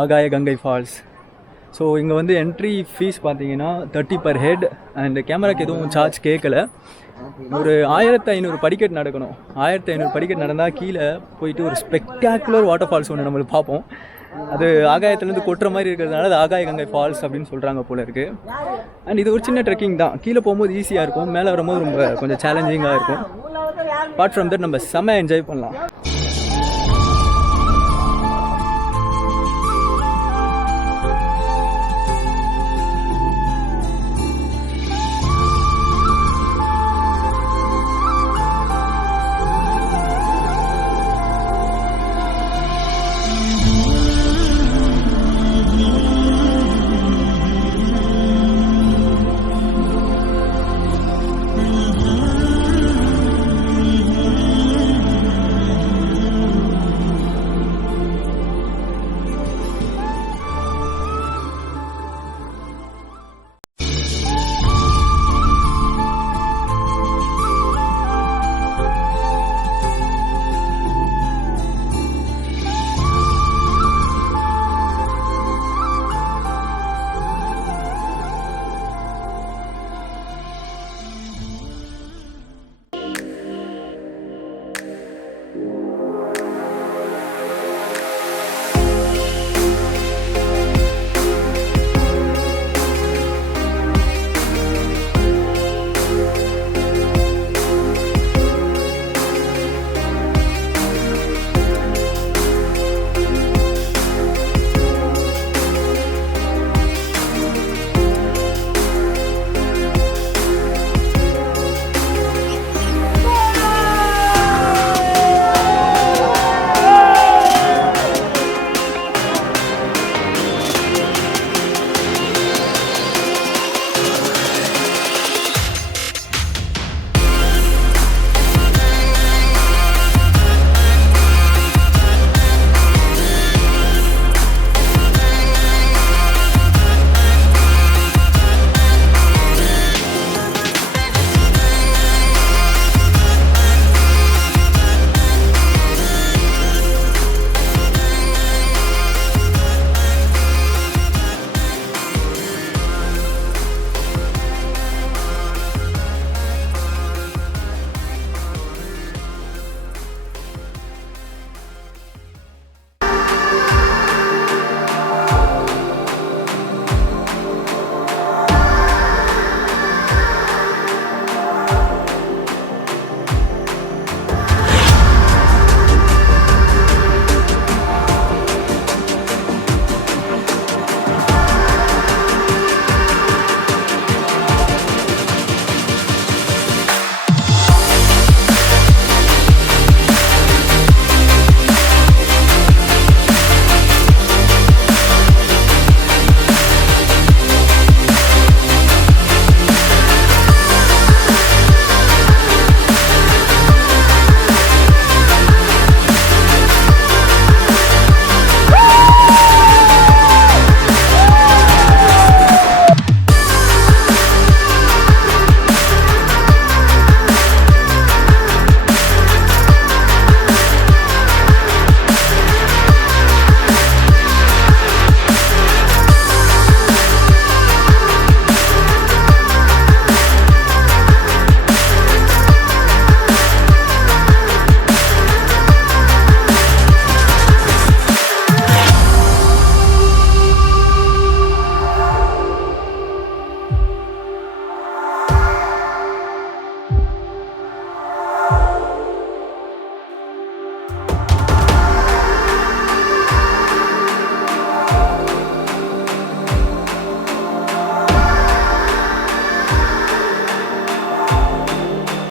ஆகாய Ganga falls. So இங்கே வந்து என்ட்ரி ஃபீஸ் பார்த்தீங்கன்னா 30 per head. அண்ட் கேமராக்கு எதுவும் சார்ஜ் கேட்கல. ஒரு 1500 படிக்கட் நடக்கணும். 1500 படிக்கட் நடந்தால் கீழே போயிட்டு ஒரு ஸ்பெக்டாக்குலர் வாட்டர் ஃபால்ஸ் ஒன்று நம்மளுக்கு பார்ப்போம். அது ஆகாயத்துலேருந்து கொட்டுற மாதிரி இருக்கிறதுனால அது ஆகாய கங்கை ஃபால்ஸ் அப்படின்னு சொல்கிறாங்க போல இருக்குது. அண்ட் இது ஒரு சின்ன ட்ரெக்கிங் தான். கீழே போகும்போது ஈஸியாக இருக்கும், மேலே வரும்போது ரொம்ப கொஞ்சம் சேலஞ்சிங்காக இருக்கும். அப்பார்ட் ஃப்ரம் தட் நம்ம செம்ம என்ஜாய் பண்ணலாம்.